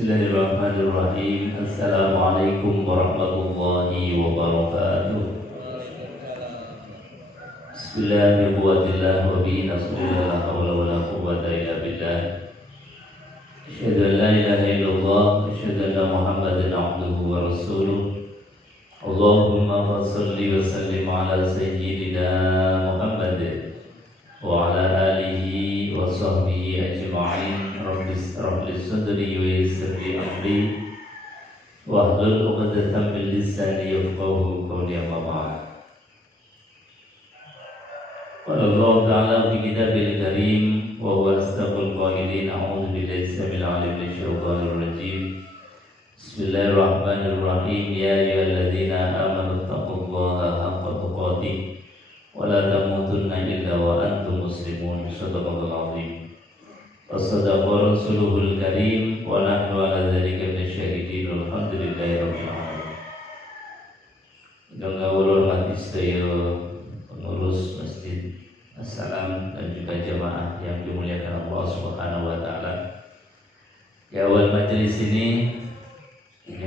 Bismillahirrahmanirrahim. Assalamualaikum warahmatullahi wabarakatuh. Bismillahirrahmanirrahim. Wa bihi nasta'inu la haula wa la quwwata illa billah. Asyhadu an la ilaha illallah wa asyhadu anna Muhammadan abduhu wa rasuluh. Allahumma shalli wa sallim ala sayyidina Muhammad wa ala alihi wa sahbihi ajma'in. Rabbi ishrah li sadri wa yassir li amri wahlul 'uqdatam min lisani yafqahu qawli. Amma ba'd. Qala Allah ta'ala fi kitabil karim wa huwa asdaqul qailin. A'udzu billahi samil 'alim minasyaitonir rajim. Bismillahirrahmanirrahim. Ya ayyuhalladzina amanu taqullaha haqqa tuqatih wa la tamutunna illa wa antum muslimun. Shadaqallahul 'azim. Wassadaqa rasuluhul karim wa nahnu ala dzalika minasyahidin. Alhamdulillahi rabbil alamin. Ingkang hormati sedaya pengurus Masjid Assalam dan juga jamaah yang dimuliakan Allah Subhanahu wa taala. Di awal majelis ini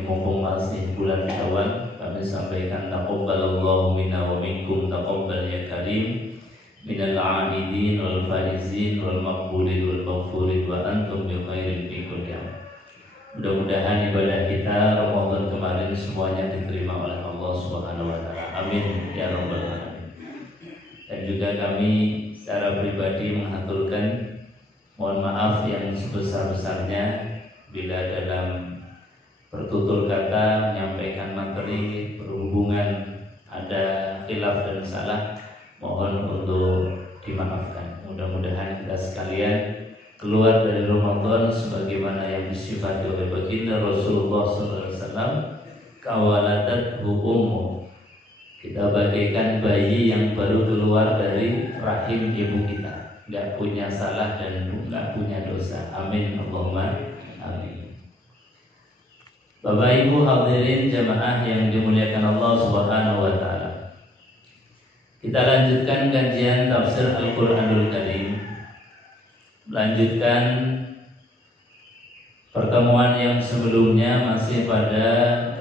mumpung masih bulan Syawal, kami sampaikan taqabbalallahu minna wa minkum taqabbal ya karim. Minal a'idin wal faizin wal maqbulin wal maghfurin wa antum bi khairin fi kulli am. Mudah-mudahan ibadah kita Ramadan kemarin semuanya diterima oleh Allah Subhanahu wa taala. Amin ya rabbal alamin. Dan juga kami secara pribadi mengaturkan mohon maaf yang sebesar-besarnya bila dalam bertutur kata menyampaikan materi berhubungan ada khilaf dan salah, mohon untuk dimaafkan. Mudah-mudahan kita sekalian keluar dari Ramadan sebagaimana yang disifati oleh baginda Rasulullah SAW, kawaladat ummu. Kita bagaikan bayi yang baru keluar dari rahim ibu kita, nggak punya salah dan nggak punya dosa. Amin Allahumma amin. Bapak Ibu hadirin jamaah yang dimuliakan Allah Subhanahu wa taala. Kita lanjutkan kajian tafsir Al-Qur'anul Karim. Melanjutkan pertemuan yang sebelumnya masih pada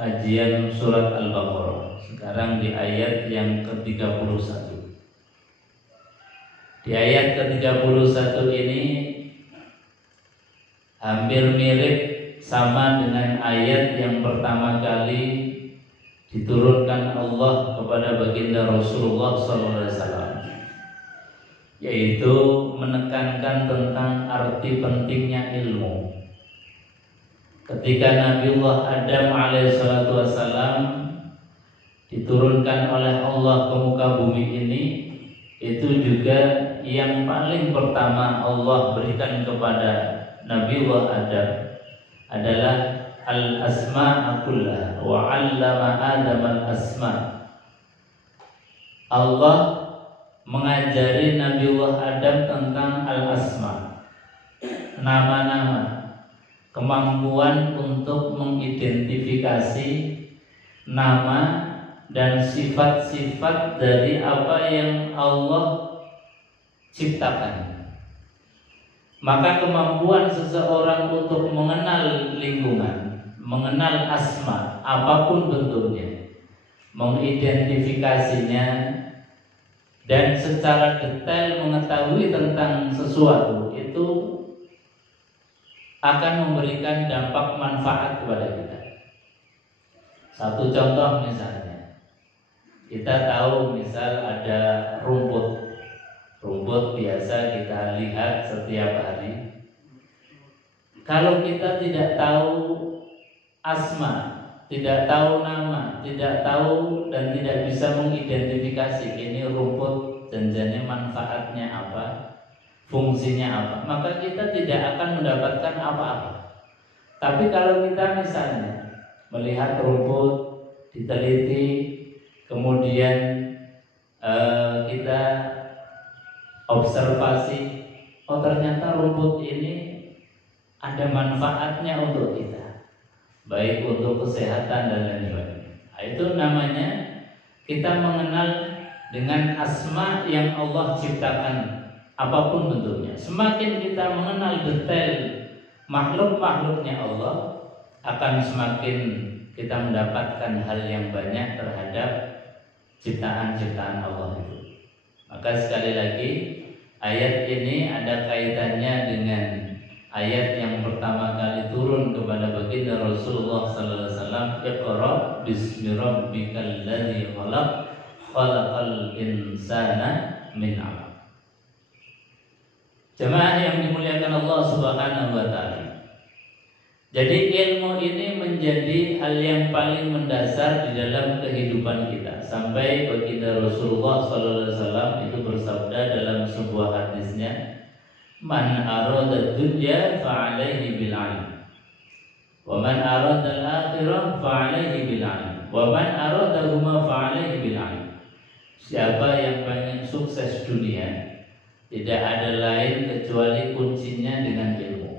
kajian surat Al-Baqarah. Sekarang di ayat yang ke-31. Di ayat ke-31 ini hampir mirip sama dengan ayat yang pertama kali diturunkan Allah kepada baginda Rasulullah SAW, yaitu menekankan tentang arti pentingnya ilmu. Ketika Nabiullah Adam alaihissalam diturunkan oleh Allah ke muka bumi ini, itu juga yang paling pertama Allah berikan kepada Nabiullah Adam adalah al-asma'a kullaha wa 'allama Adam al-asma'. Allah mengajari Nabiullah Adam tentang al-asma', nama-nama, kemampuan untuk mengidentifikasi nama dan sifat-sifat dari apa yang Allah ciptakan. Maka kemampuan seseorang untuk mengenal lingkungan, mengenal asma apapun bentuknya, mengidentifikasinya, dan secara detail mengetahui tentang sesuatu itu akan memberikan dampak manfaat kepada kita. Satu contoh misalnya, kita tahu misal ada rumput biasa kita lihat setiap hari. Kalau kita tidak tahu asma, tidak tahu nama, tidak tahu dan tidak bisa mengidentifikasi ini rumput janjinya manfaatnya apa, fungsinya apa, maka kita tidak akan mendapatkan apa-apa. Tapi kalau kita misalnya melihat rumput, diteliti, kemudian kita observasi, oh ternyata rumput ini ada manfaatnya untuk kita, baik untuk kesehatan dan lain sebagainya. Itu namanya kita mengenal dengan asma yang Allah ciptakan apapun bentuknya. Semakin kita mengenal detail makhluk-makhluknya Allah, akan semakin kita mendapatkan hal yang banyak terhadap ciptaan-ciptaan Allah itu. Maka sekali lagi ayat ini ada kaitannya dengan ayat yang pertama kali turun kepada baginda Rasulullah sallallahu alaihi wasallam, Iqra bismi rabbikal ladzi khalaq, khalaqal insana min 'alaq. Jemaah yang dimuliakan Allah Subhanahu wa taala. Jadi ilmu ini menjadi hal yang paling mendasar di dalam kehidupan kita. Sampai baginda Rasulullah sallallahu alaihi wasallam itu bersabda dalam sebuah hadisnya, "Man arada dunya fa 'alaihi bil 'ilm. Wa man arada al-akhirah fa 'alaihi bil 'ilm. Wa man aradahuma fa 'alaihi bil 'ilm." Siapa yang pengen sukses dunia, tidak ada lain kecuali kuncinya dengan ilmu.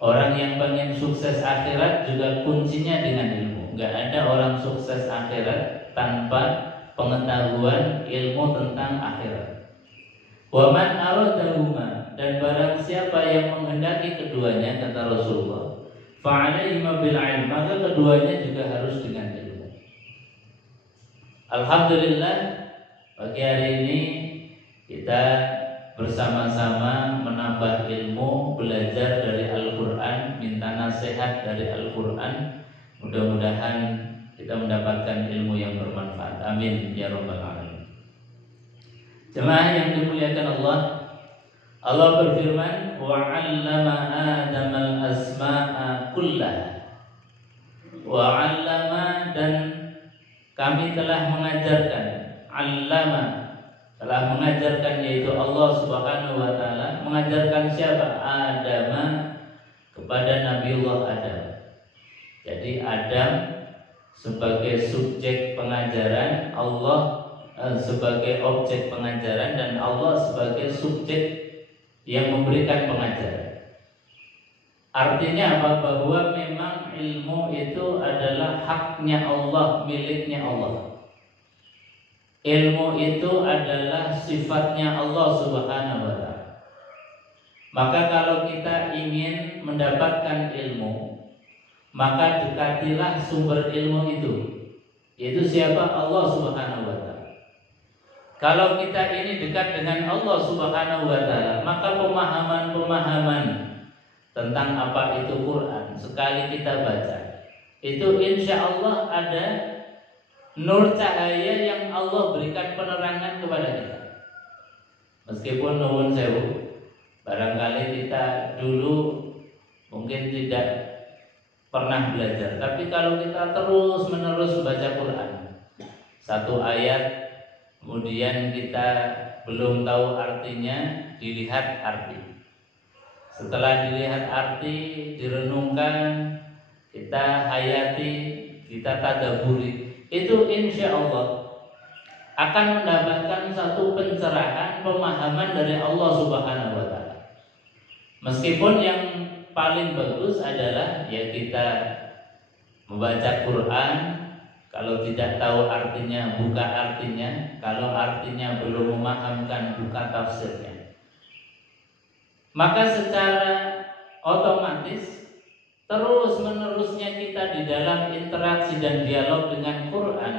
Orang yang pengen sukses akhirat juga kuncinya dengan ilmu. Gak ada orang sukses akhirat tanpa pengetahuan ilmu tentang akhirat. Wa man aradahuma, dan barang siapa yang menghendaki keduanya, kata Rasulullah, fa 'alaihi bil 'ilm, maka keduanya juga harus dengan ilmu. Alhamdulillah, pagi hari ini kita bersama-sama menambah ilmu, belajar dari Al-Quran, minta nasihat dari Al-Quran. Mudah-mudahan kita mendapatkan ilmu yang bermanfaat. Amin ya rabbal alamin. Jemaah yang dimuliakan Allah, Allah berfirman, wa 'allama Adama al-asma'a kullaha. Wa 'allama, dan kami telah mengajarkan, 'allama telah mengajarkan, yaitu Allah Subhanahu wa taala mengajarkan siapa? Adam, kepada Nabiullah Adam. Jadi Adam sebagai subjek pengajaran, Allah sebagai objek pengajaran, dan Allah sebagai subjek yang memberikan pengajaran. Artinya apa? Bahwa memang ilmu itu adalah haknya Allah, miliknya Allah. Ilmu itu adalah sifatnya Allah Subhanahu wa taala. Maka kalau kita ingin mendapatkan ilmu, maka dekatilah sumber ilmu itu. Yaitu siapa? Allah Subhanahu wa taala. Kalau kita ini dekat dengan Allah Subhanahu wa taala, maka pemahaman-pemahaman tentang apa itu Quran sekali kita baca, itu insya Allah ada nur cahaya yang Allah berikan penerangan kepada kita. Meskipun nuwun sewu, barangkali kita dulu mungkin tidak pernah belajar, tapi kalau kita terus menerus baca Quran, satu ayat kemudian kita belum tahu artinya, dilihat arti. Setelah dilihat arti, direnungkan, kita hayati, kita tadaburi, itu insya Allah akan mendapatkan satu pencerahan, pemahaman dari Allah Subhanahu wa taala. Meskipun yang paling bagus adalah ya kita membaca Quran, kalau tidak tahu artinya buka artinya, kalau artinya belum memahamkan buka tafsirnya. Maka secara otomatis terus menerusnya kita di dalam interaksi dan dialog dengan Quran,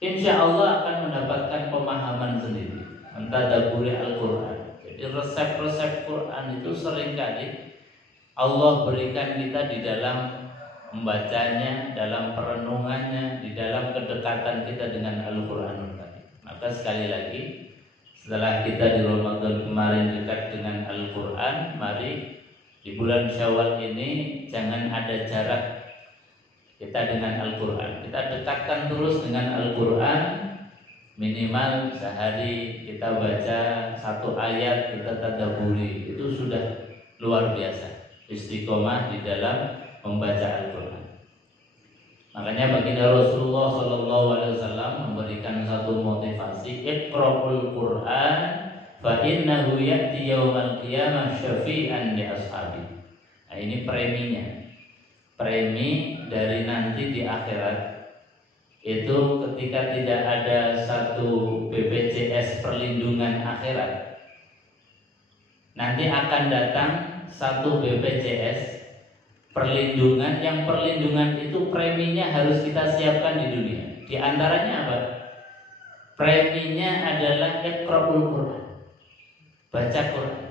insya Allah akan mendapatkan pemahaman sendiri, mentadaburi Al-Quran. Jadi resep-resep Quran itu seringkali Allah berikan kita di dalam membacanya, dalam perenungannya, di dalam kedekatan kita dengan Al-Quran. Maka sekali lagi, setelah kita di Ramadan kemarin dekat dengan Al-Quran, mari di bulan Syawal ini jangan ada jarak kita dengan Al-Quran. Kita dekatkan terus dengan Al-Quran. Minimal sehari kita baca satu ayat, kita tadaburi. Itu sudah luar biasa. Istiqomah di dalam membaca Al-Quran. Makanya baginda Rasulullah SAW memberikan satu motivasi, Iqra'ul Quran fa innahu ya'ti yaumal qiyamah syafi'an li ashabi. Nah, ini preminya. Premi dari nanti di akhirat itu ketika tidak ada satu BPJS perlindungan akhirat, nanti akan datang satu BPJS perlindungan, yang perlindungan itu preminya harus kita siapkan di dunia. Di antaranya apa? Preminya adalah iqra'ul Quran, baca Quran.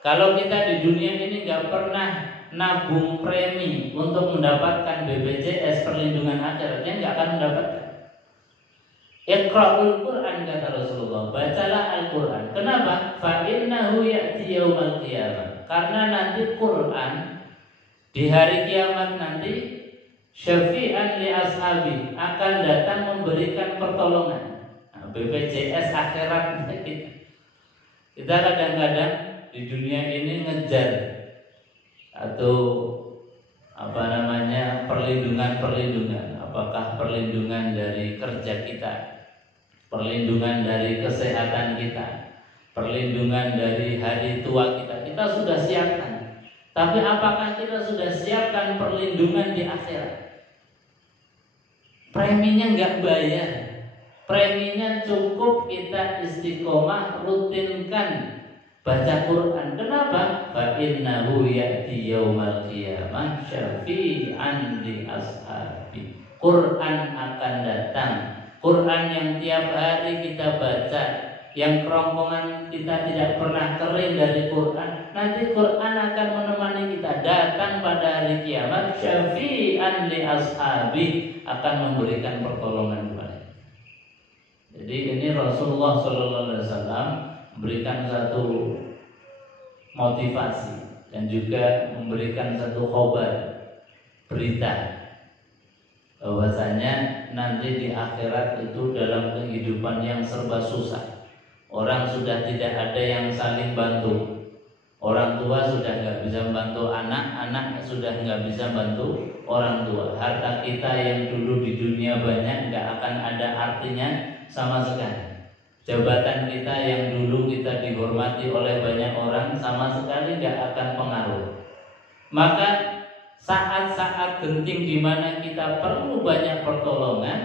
Kalau kita di dunia ini nggak pernah nabung premi untuk mendapatkan BPJS perlindungan akhiratnya, nggak akan mendapatkan. Iqra'ul Quran kata Rasulullah, bacalah Al-Quran. Kenapa? Fa innahu ya'ti yaumal qiyamah. Karena nanti Quran di hari kiamat nanti syafi'an li ashabi, akan datang memberikan pertolongan. Nah, BPJS akhirat kita. Kita kadang-kadang di dunia ini ngejar atau perlindungan, apakah perlindungan dari kerja kita, perlindungan dari kesehatan kita, perlindungan dari hari tua kita sudah siapkan. Tapi apakah kita sudah siapkan perlindungan di akhirat? Preminya nggak bayar, preminya cukup kita istiqomah rutinkan baca Quran. Kenapa? Fa innahu ya'ti yaumal qiyamah syafi'an li ashabi. Quran akan datang. Quran yang tiap hari kita baca, yang kerongkongan kita tidak pernah kering dari Quran. Nanti Quran akan menemani kita datang pada hari kiamat syafi'an li ashabi, akan memberikan pertolongan kepada kita. Jadi ini Rasulullah SAW memberikan satu motivasi dan juga memberikan satu khabar, berita bahwasanya nanti di akhirat itu dalam kehidupan yang serba susah, orang sudah tidak ada yang saling bantu, orang tua sudah nggak bisa bantu anak, anak sudah nggak bisa bantu orang tua, harta kita yang dulu di dunia banyak nggak akan ada artinya sama sekali. Jabatan kita yang dulu kita dihormati oleh banyak orang sama sekali nggak akan pengaruh. Maka saat-saat genting di mana kita perlu banyak pertolongan,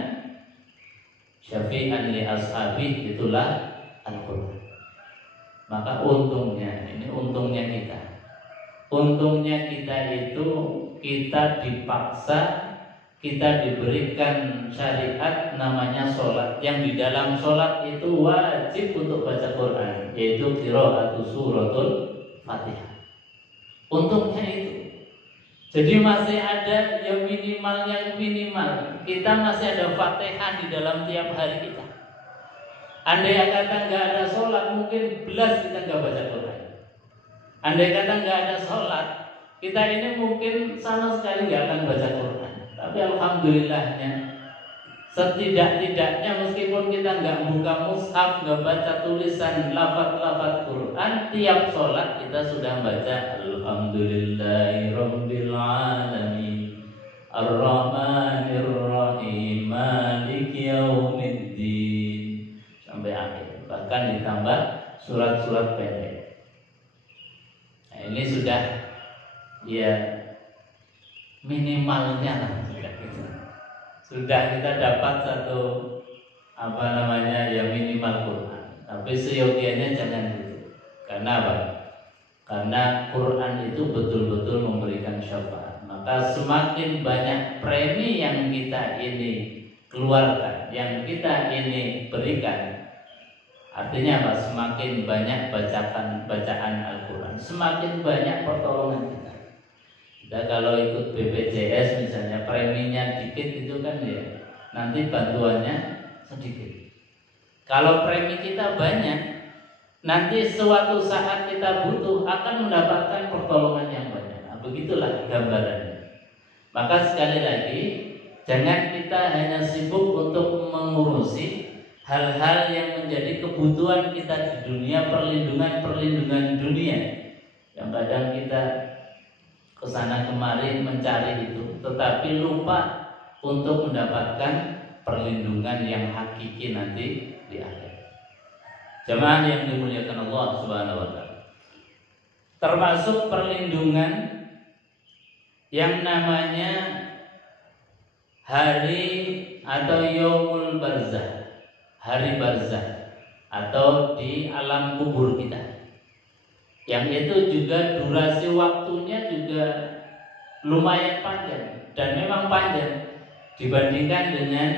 syafi'an li ashabi, itulah Al-Quran. Maka untungnya kita. Untungnya kita itu kita dipaksa, kita diberikan syariat namanya sholat, yang di dalam sholat itu wajib untuk baca Quran, yaitu qira'atu suratul Fatihah. Untungnya itu. Jadi masih ada yang minimal. Kita masih ada Fatihah di dalam tiap hari kita. Andai kata nggak ada sholat, mungkin belas kita nggak baca Quran. Andai kata nggak ada sholat, kita ini mungkin sama sekali nggak akan baca Quran. Tapi alhamdulillahnya, setidak-tidaknya meskipun kita nggak buka mushaf, nggak baca tulisan lafaz-lafaz Quran, tiap sholat kita sudah baca Alhamdulillahirabbil alamin Ar-Rahmanir-Rahim Maliki Yaumiddin sampai akhir. Bahkan ditambah surat-surat pendek. Nah, ini sudah ya minimalnya lah. Sudah kita dapat satu ya minimal Quran. Tapi seyogianya jangan gitu. Karena apa? Karena Quran itu betul-betul memberikan syafaat. Maka semakin banyak premi yang kita ini keluarkan, yang kita ini berikan, artinya apa? Semakin banyak bacaan Al-Quran, semakin banyak pertolongan kita. Kita kalau ikut BPJS misalnya, preminya dikit itu kan ya, nanti bantuannya sedikit. Kalau premi kita banyak, nanti suatu saat kita butuh akan mendapatkan pertolongan yang banyak. Nah, begitulah gambarannya. Maka sekali lagi, jangan kita hanya sibuk untuk mengurusi hal-hal yang menjadi kebutuhan kita di dunia, perlindungan dunia, yang kadang kita kesana kemari mencari itu, tetapi lupa untuk mendapatkan perlindungan yang hakiki nanti di akhir. Jemaah yang dimuliakan Allah Subhanahu wa taala, termasuk perlindungan yang namanya hari atau yaumul barzah, hari barzah atau di alam kubur kita. Yang itu juga durasi waktunya juga lumayan panjang dan memang panjang dibandingkan dengan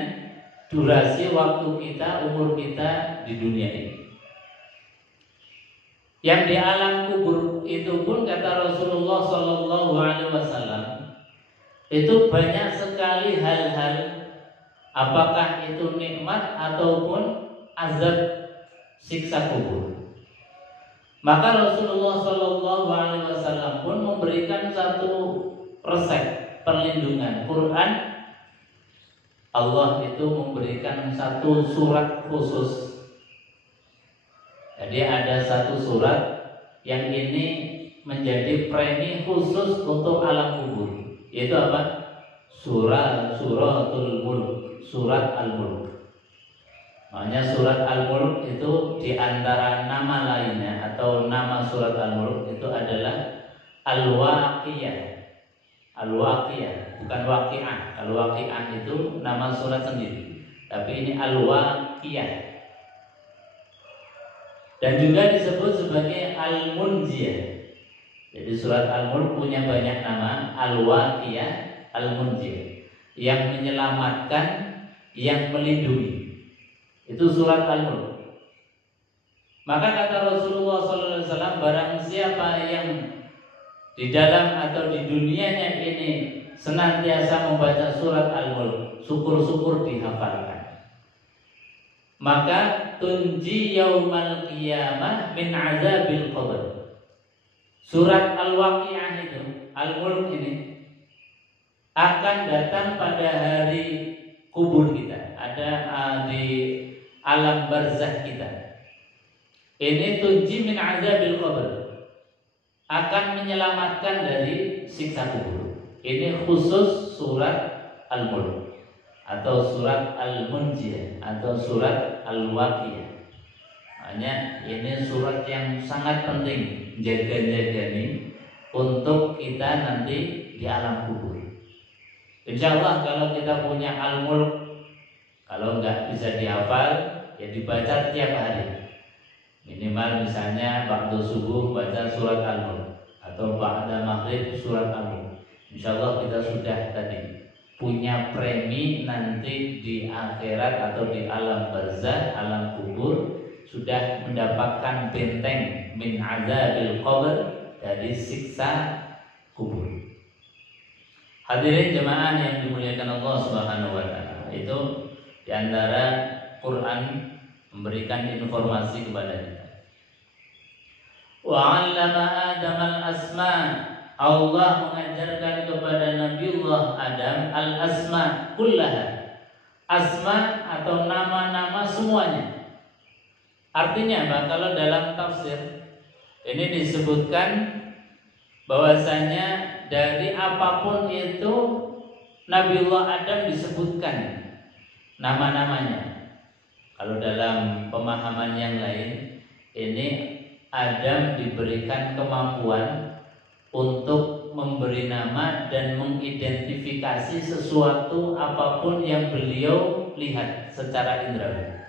durasi waktu kita, umur kita di dunia ini. Yang di alam kubur itu pun kata Rasulullah Shallallahu Alaihi Wasallam itu banyak sekali hal-hal, apakah itu nikmat ataupun azab siksa kubur. Maka Rasulullah Shallallahu Alaihi Wasallam pun memberikan satu resep perlindungan. Quran, Allah itu memberikan satu surat khusus. Jadi ada satu surat yang ini menjadi premi khusus untuk alam kubur. Yaitu apa? Suratul Mulk, surat Al-Mulk. Makanya surat Al-Mulk itu diantara nama lainnya atau nama surat Al-Mulk itu adalah Al-Waqiyah. Al-Waqiyah, bukan Waqi'ah. Kalau Waqi'ah itu nama surat sendiri, tapi ini Al-Waqiyah. Dan juga disebut sebagai Al-Munjiyah. Jadi surat Al-Mulk punya banyak nama. Al-Waqiyah, Al-Munjiyah, yang menyelamatkan, yang melindungi. Itu surat Al-Mulk. Maka kata Rasulullah SAW, barang siapa yang di dalam atau di dunianya ini senantiasa membaca surat Al-Mulk, syukur-syukur dihafalkan, maka tunji yaumal qiyamah min azabil qabr. Surat Al-Waqi'ah itu, Al-Mulk ini akan datang pada hari kubur kita, ada di alam barzakh kita. Ini tunji min azabil qabr, akan menyelamatkan dari siksa kubur. Ini khusus surat Al-Mulk atau surat Al-Munjiyah atau surat Al-Waqiyah. Makanya ini surat yang sangat penting, jaga-jaga ini untuk kita nanti di alam kubur. Insya Allah kalau kita punya Al-Mulk, kalau nggak bisa dihafal ya dibaca tiap hari. Minimal misalnya waktu subuh baca surat Al-Mulk atau ba'da maghrib surat Al-Mulk. Insya Allah kita sudah tadi punya premi nanti di akhirat atau di alam barzakh, alam kubur, sudah mendapatkan benteng min azabil qabr, dari siksa kubur. Hadirin jemaah yang dimuliakan Allah Subhanahu wa taala, itu di antara Quran memberikan informasi kepada kita. Wa 'allama Adam al-asma, Allah mengajarkan kepada Nabiullah Adam al-asma kullaha, asma atau nama-nama semuanya. Artinya apa? Kalau dalam tafsir ini disebutkan bahwasanya dari apapun itu Nabiullah Adam disebutkan nama-namanya. Kalau dalam pemahaman yang lain, ini Adam diberikan kemampuan untuk memberi nama dan mengidentifikasi sesuatu apapun yang beliau lihat secara indera.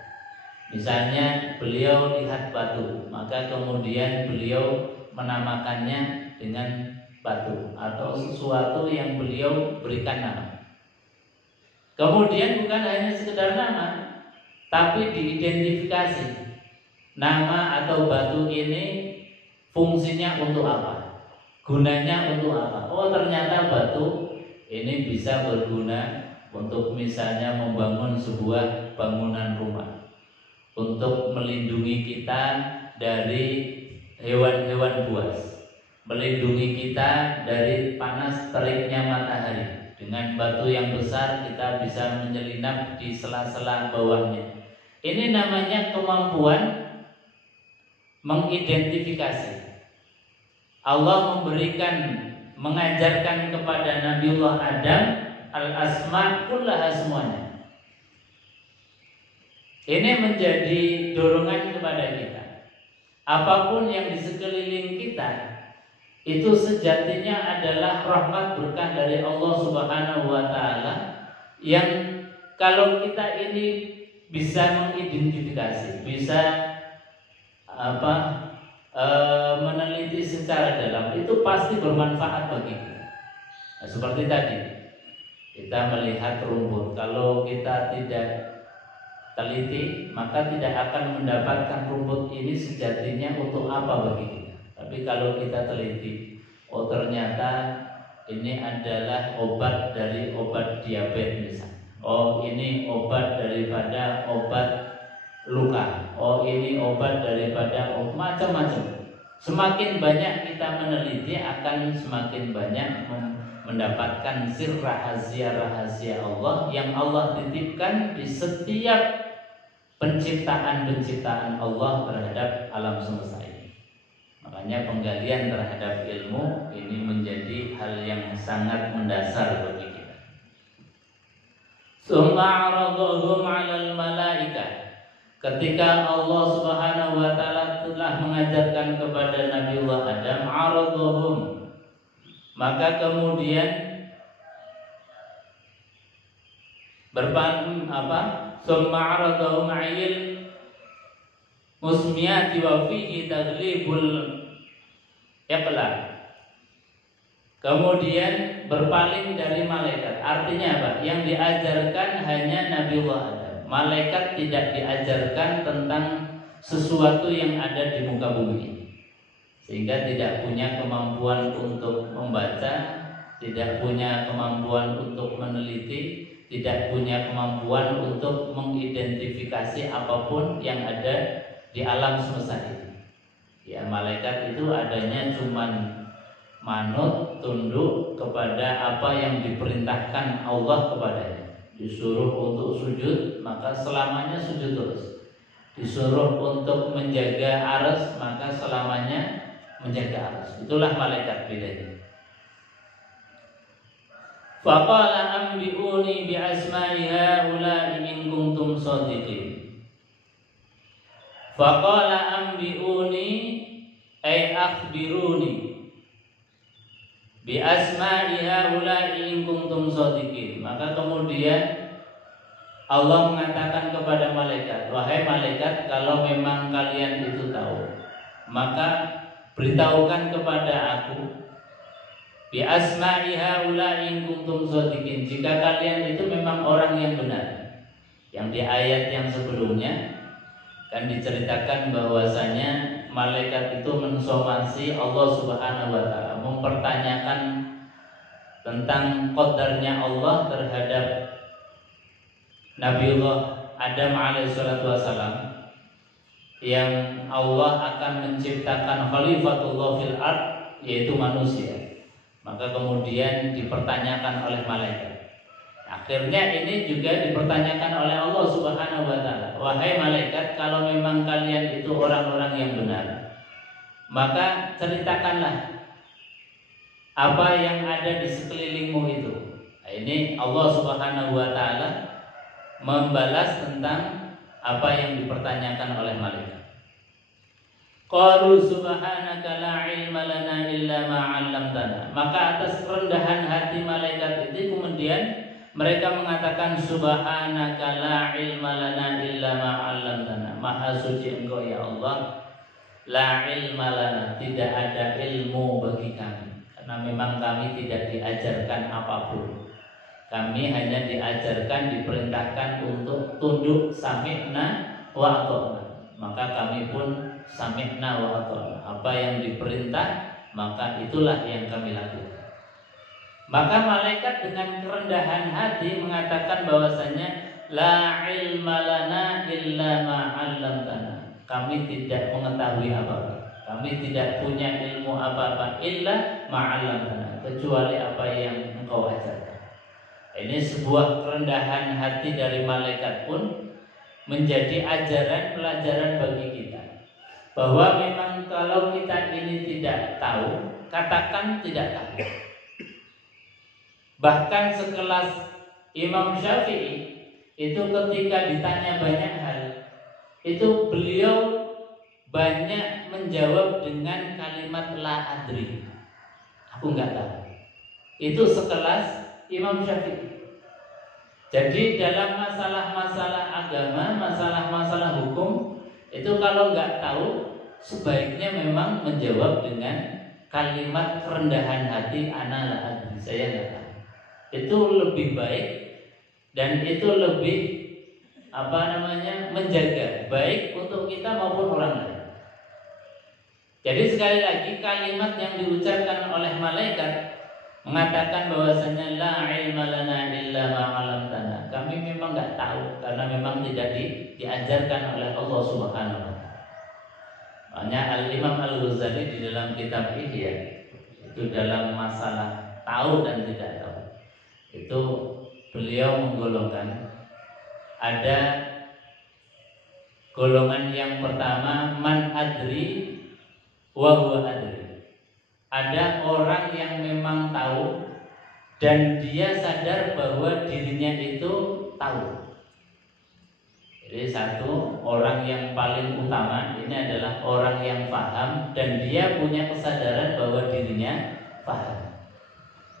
Misalnya beliau lihat batu, maka kemudian beliau menamakannya dengan batu atau sesuatu yang beliau berikan nama. Kemudian bukan hanya sekedar nama, tapi diidentifikasi nama atau batu ini fungsinya untuk apa, gunanya untuk apa. Oh ternyata batu ini bisa berguna untuk misalnya membangun sebuah bangunan rumah, untuk melindungi kita dari hewan-hewan buas, melindungi kita dari panas teriknya matahari. Dengan batu yang besar kita bisa menyelinap di sela-sela bawahnya. Ini namanya kemampuan mengidentifikasi. Allah mengajarkan kepada Nabiullah Adam al-asma kullaha semuanya. Ini menjadi dorongan kepada kita. Apapun yang di sekeliling kita itu sejatinya adalah rahmat berkah dari Allah Subhanahu wa taala, yang kalau kita ini bisa mengidentifikasi, bisa meneliti secara dalam, itu pasti bermanfaat bagi kita. Nah, seperti tadi kita melihat rumput, kalau kita tidak teliti maka tidak akan mendapatkan rumput ini sejatinya untuk apa bagi kita. Tapi kalau kita teliti, oh ternyata ini adalah obat dari obat diabetes misalnya. Oh ini obat daripada obat luka. Oh ini obat daripada macam-macam. Semakin banyak kita meneliti akan semakin banyak mendapatkan sir rahasia-rahasia Allah yang Allah titipkan di setiap penciptaan Allah terhadap alam semesta ini. Makanya penggalian terhadap ilmu ini menjadi hal yang sangat mendasar bagi kita. Summa 'aradhum 'alal malaikah. Ketika Allah Subhanahu wa taala telah mengajarkan kepada Nabiullah Adam, 'aradhum, maka kemudian summa 'aradhum 'ayil musmiyati wa fihi taglibul iqlal. Kemudian berpaling dari malaikat. Artinya apa? Yang diajarkan hanya Nabiullah Adam. Malaikat tidak diajarkan tentang sesuatu yang ada di muka bumi, sehingga tidak punya kemampuan untuk membaca, tidak punya kemampuan untuk meneliti, tidak punya kemampuan untuk mengidentifikasi apapun yang ada di alam semesta ini. Ya, malaikat itu adanya cuman manut, tunduk kepada apa yang diperintahkan Allah kepadanya. Disuruh untuk sujud, maka selamanya sujud terus. Disuruh untuk menjaga arsy, maka selamanya menjaga arsy. Itulah malaikat bedanya. Faqala anbi'uni bi asma'i haula'i in kuntum shadiqin. Faqala anbi'uni ay akhbiruni bi asma'i haula'i in kuntum shadiqin. Maka kemudian Allah mengatakan kepada malaikat, wahai malaikat, kalau memang kalian itu tahu, maka beritahukan kepada aku bi asma'i haula'i in kuntum shadiqin, jika kalian itu memang orang yang benar. Yang di ayat yang sebelumnya kan diceritakan bahwasanya malaikat itu mensomasi Allah Subhanahu wa taala, mempertanyakan tentang qadarnya Allah terhadap Nabiullah Adam alaihissalatu wassalam, yang Allah akan menciptakan khalifatullah fil ard, yaitu manusia. Maka kemudian dipertanyakan oleh malaikat. Akhirnya ini juga dipertanyakan oleh Allah Subhanahu wa taala. Wahai malaikat, kalau memang kalian itu orang-orang yang benar, maka ceritakanlah apa yang ada di sekelilingmu itu. Nah, ini Allah Subhanahu wa taala membalas tentang apa yang dipertanyakan oleh malaikat. Qalu subhanaka la ilma lana illa ma 'allamtana. Maka atas kerendahan hati malaikat itu kemudian mereka mengatakan subhanaka la ilma lana illa ma 'allamtana. Maha suci Engkau ya Allah, la ilma lana, tidak ada ilmu bagi kami. Karena memang kami tidak diajarkan apapun. Kami hanya diajarkan, diperintahkan untuk tunduk sami'na wa ata'na. Maka kami pun sami'na wa ata'na. Apa yang diperintah, maka itulah yang kami lakukan. Maka malaikat dengan kerendahan hati mengatakan bahwasanya la ilma lana illa ma 'allamtana. Kami tidak mengetahui apa-apa. Kami tidak punya ilmu apa-apa illa ma 'allamtana, kecuali apa yang Engkau ajarkan. Ini sebuah kerendahan hati dari malaikat pun menjadi ajaran pelajaran bagi kita, bahwa memang kalau kita ini tidak tahu, katakan tidak tahu. Bahkan sekelas Imam Syafi'i itu ketika ditanya banyak hal, itu beliau banyak menjawab dengan kalimat la adri, aku nggak tahu. Itu sekelas Imam Syafi'i. Jadi dalam masalah-masalah agama, masalah-masalah hukum, itu kalau nggak tahu sebaiknya memang menjawab dengan kalimat kerendahan hati, ana la adri, saya nggak tahu. Itu lebih baik dan itu lebih menjaga baik untuk kita maupun orang lain. Jadi sekali lagi kalimat yang diucapkan oleh malaikat mengatakan bahwasanya la ilma lana illa ma 'allamtana. Kami memang nggak tahu karena memang tidak diajarkan oleh Allah Subhanahu wa taala. Makanya Al-Imam Al-Ghazali di dalam kitab Ihya itu dalam masalah tahu dan tidak tahu itu beliau menggolongkan ada golongan yang pertama man adri wa huwa adri. Ada orang yang memang tahu dan dia sadar bahwa dirinya itu tahu. Jadi satu orang yang paling utama ini adalah orang yang paham dan dia punya kesadaran bahwa dirinya paham.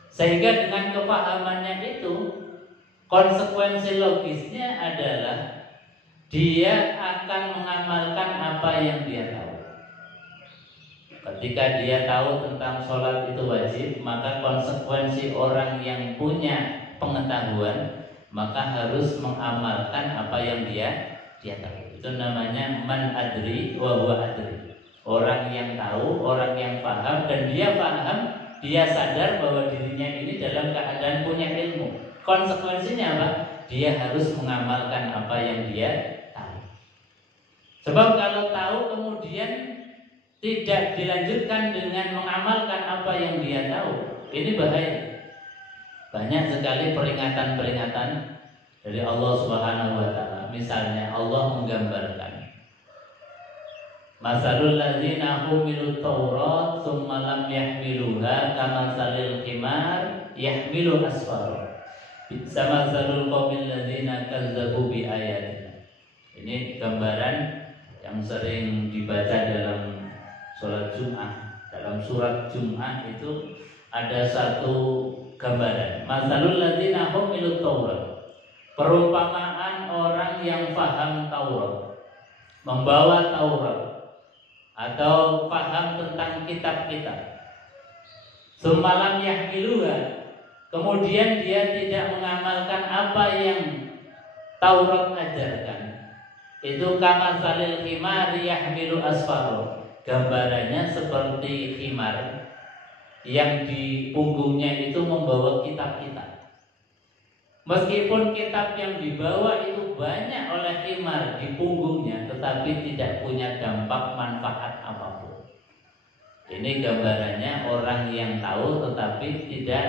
Sehingga dengan kepahamannya itu konsekuensi logisnya adalah dia akan mengamalkan apa yang dia tahu. Ketika dia tahu tentang sholat itu wajib, maka konsekuensi orang yang punya pengetahuan maka harus mengamalkan apa yang dia tahu. Itu namanya man adri wa huwa adri. Orang yang tahu, orang yang paham dan dia paham, dia sadar bahwa dirinya ini dalam keadaan punya ilmu. Konsekuensinya apa? Dia harus mengamalkan apa yang dia tahu. Sebab kalau tahu kemudian tidak dilanjutkan dengan mengamalkan apa yang dia tahu, ini bahaya. Banyak sekali peringatan-peringatan dari Allah Subhanahu wa taala. Misalnya Allah menggambarkan masalul ladzina humilut Taurat tsumma lam yahmiluha kamatsalil himar yahmilu asfara. Sama masalul qaumil ladzina kazzabu bi ayatina. Ini gambaran yang sering dibaca dalam sholat Jumat. Dalam surat Jumat itu ada satu gambaran. Masalul ladzina humilut Taurat. Perumpamaan orang yang paham Taurat, membawa Taurat atau paham tentang kitab-kitab. Semalam yahmiluha. Kemudian dia tidak mengamalkan apa yang Taurat ajarkan. Itu kamasalil himar yahmilu asfaro. Gambarannya seperti himar yang di punggungnya itu membawa kitab-kitab. Meskipun kitab yang dibawa itu banyak oleh himar di punggungnya, tetapi tidak punya dampak manfaat apapun. Ini gambarannya orang yang tahu tetapi tidak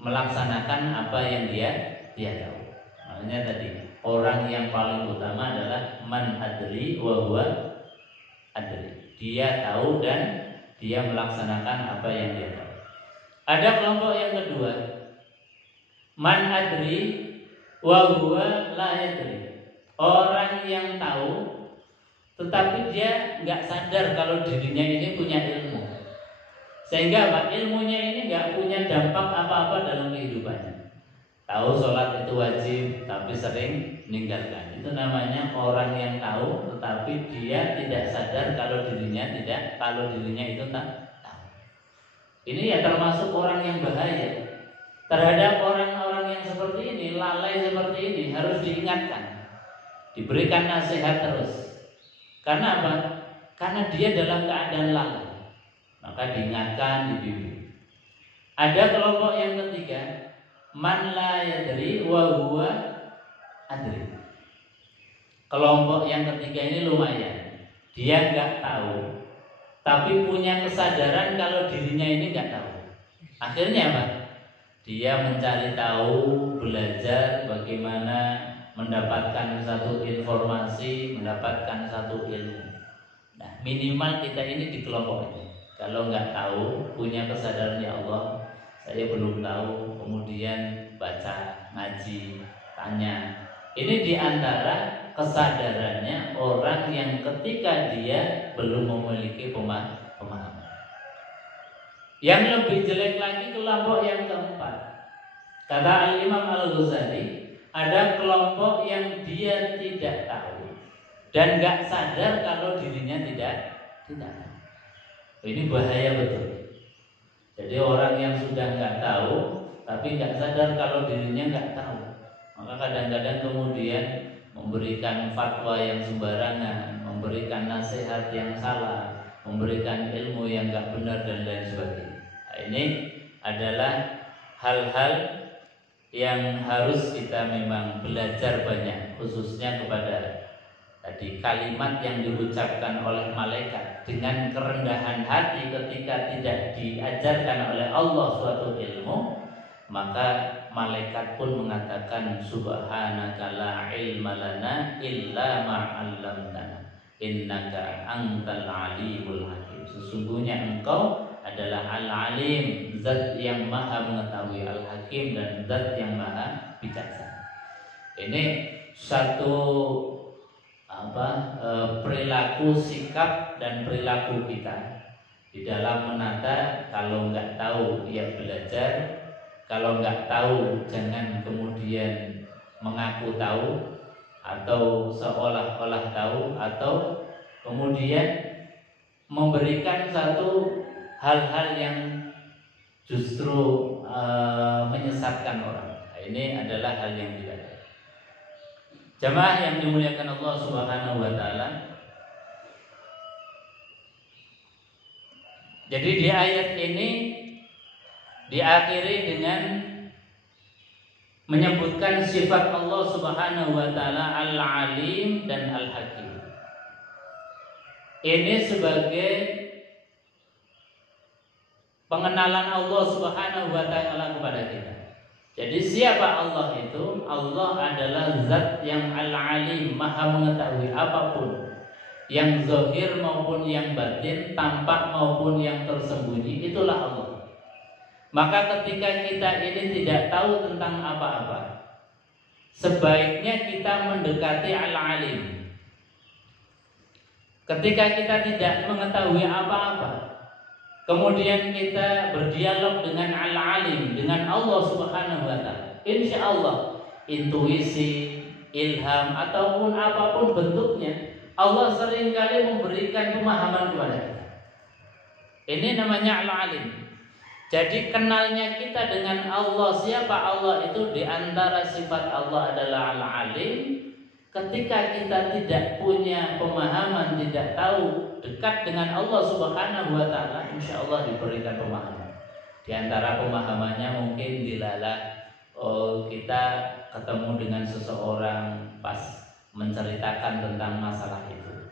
melaksanakan apa yang dia tahu. Makanya tadi orang yang paling utama adalah man adri wa huwa adri. Dia tahu dan dia melaksanakan apa yang dia tahu. Ada kelompok yang kedua, man adri wa huwa la yadri. Orang yang tahu tetapi dia nggak sadar kalau dirinya ini punya ilmu. Sehingga ilmunya ini nggak punya dampak apa-apa dalam kehidupannya. Tahu sholat itu wajib tapi sering meninggalkan. Itu namanya orang yang tahu tetapi dia tidak sadar kalau dirinya itu tak tahu. Ini ya termasuk orang yang bahaya. Terhadap orang-orang yang seperti ini, lalai seperti ini harus diingatkan, diberikan nasihat terus. Karena apa? Karena dia dalam keadaan lalai, maka diingatkan, dibimbing. Ada kelompok yang ketiga, man la yadri wa huwa adri. Kelompok yang ketiga ini lumayan. Dia nggak tahu, tapi punya kesadaran kalau dirinya ini nggak tahu. Akhirnya apa? Dia mencari tahu, belajar bagaimana mendapatkan satu informasi, mendapatkan satu ilmu. Nah, minimal kita ini di kelompok ini. Kalau nggak tahu, punya kesadaran, ya Allah, saya belum tahu, kemudian baca, ngaji, tanya. Ini diantara kesadarannya orang yang ketika dia belum memiliki pemahaman. Yang lebih jelek lagi kelompok yang keempat. Kata Al-Imam Al-Ghazali, ada kelompok yang dia tidak tahu dan gak sadar kalau dirinya tidak tahu. Ini bahaya betul. Jadi orang yang sudah nggak tahu tapi nggak sadar kalau dirinya nggak tahu, maka kadang-kadang kemudian memberikan fatwa yang sembarangan, memberikan nasihat yang salah, memberikan ilmu yang nggak benar dan lain sebagainya. Nah, ini adalah hal-hal yang harus kita memang belajar banyak, khususnya kepada tadi kalimat yang diucapkan oleh malaikat dengan kerendahan hati ketika tidak diajarkan oleh Allah suatu ilmu, maka malaikat pun mengatakan subhanaka la ilma lana illa ma 'allamtana innaka antal alimul hakim. Sesungguhnya engkau adalah al-alim, zat yang maha mengetahui, al-hakim, dan zat yang maha bijaksana. Ini satu perilaku, sikap dan perilaku kita di dalam menata. Kalau nggak tahu ya belajar, kalau nggak tahu jangan kemudian mengaku tahu atau seolah-olah tahu, atau kemudian memberikan satu hal-hal yang justru menyesatkan orang. Nah, ini adalah hal yang tidak. Jamaah yang dimuliakan Allah Subhanahu wa taala. Jadi di ayat ini diakhiri dengan menyebutkan sifat Allah Subhanahu wa taala Al-Alim dan Al-Hakim. Ini sebagai pengenalan Allah Subhanahu wa taala kepada kita. Jadi siapa Allah itu? Allah adalah zat yang al-alim, maha mengetahui apapun, yang zahir maupun yang batin, tampak maupun yang tersembunyi, itulah Allah. Maka ketika kita ini tidak tahu tentang apa-apa, sebaiknya kita mendekati al-alim. Ketika kita tidak mengetahui apa-apa, kemudian kita berdialog dengan al-alim, dengan Allah Subhanahu wa taala, insya Allah intuisi, ilham ataupun apapun bentuknya, Allah seringkali memberikan pemahaman kepada kita. Ini namanya al-alim. Jadi kenalnya kita dengan Allah, siapa Allah itu, di antara sifat Allah adalah al-alim. Ketika kita tidak punya pemahaman, tidak tahu dekat dengan Allah Subhanahu wa taala, insya Allah diberikan pemahaman. Di antara pemahamannya mungkin dilalah kita ketemu dengan seseorang pas menceritakan tentang masalah itu.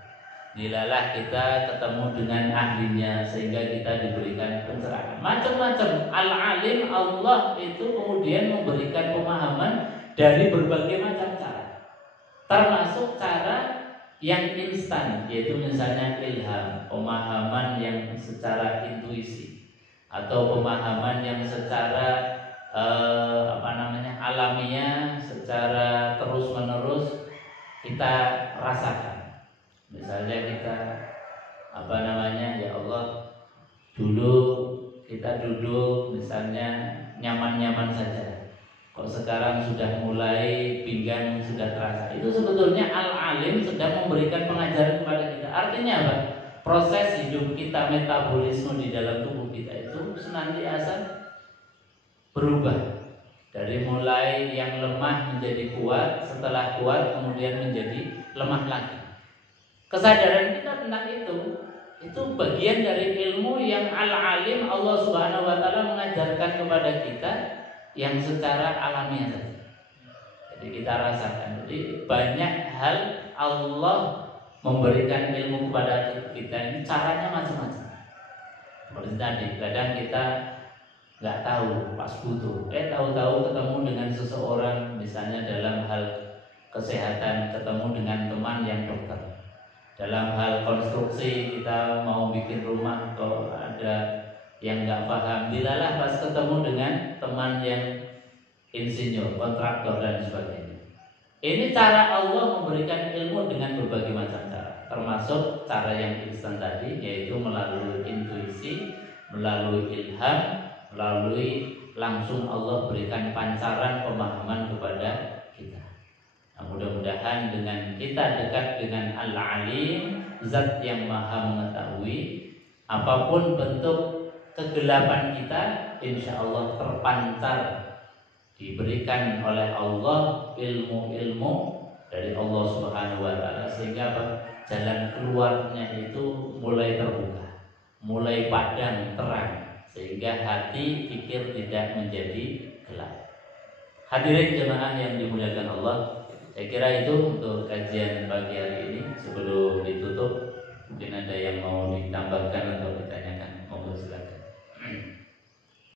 Dilalah kita ketemu dengan ahlinya sehingga kita diberikan pencerahan. Macam-macam. Al-alim, Allah itu kemudian memberikan pemahaman dari berbagai macam cara. Termasuk cara yang instan, yaitu misalnya ilham, pemahaman yang secara intuisi, atau pemahaman yang secara alamiah, secara terus menerus kita rasakan. Misalnya kita ya Allah, dulu kita duduk misalnya nyaman-nyaman saja, kok sekarang sudah mulai pinggang sudah terasa. Itu sebetulnya al-alim sedang memberikan pengajaran kepada kita. Artinya apa? Proses hidup kita, metabolisme di dalam tubuh kita itu senantiasa berubah. Dari mulai yang lemah menjadi kuat, setelah kuat kemudian menjadi lemah lagi. Kesadaran kita tentang itu bagian dari ilmu yang al-alim, Allah Subhanahu wa taala mengajarkan kepada kita yang secara alamiah saja. Jadi kita rasakan. Jadi banyak hal Allah memberikan ilmu kepada kita ini caranya macam-macam. Seperti tadi, kadang kita nggak tahu pas butuh, tahu-tahu ketemu dengan seseorang, misalnya dalam hal kesehatan ketemu dengan teman yang dokter. Dalam hal konstruksi kita mau bikin rumah, kalau ada yang nggak paham, dilalah pas ketemu dengan teman yang insinyur, kontraktor dan sebagainya. Ini cara Allah memberikan ilmu dengan berbagai macam cara, termasuk cara yang instan tadi, yaitu melalui intuisi, melalui ilham, melalui langsung Allah berikan pancaran pemahaman kepada kita. Nah, mudah-mudahan dengan kita dekat dengan Al-Alim, zat yang maha mengetahui, Apapun bentuk kegelapan kita, insya Allah terpancar, diberikan oleh Allah ilmu-ilmu dari Allah Subhanahu wa taala, sehingga jalan keluarnya itu mulai terbuka, mulai padang terang, sehingga hati pikir tidak menjadi gelap. Hadirin jemaah yang dimuliakan Allah, saya kira itu untuk kajian pagi hari ini. Sebelum ditutup, mungkin ada yang mau ditambahkan atau ditanyakan, monggo silakan.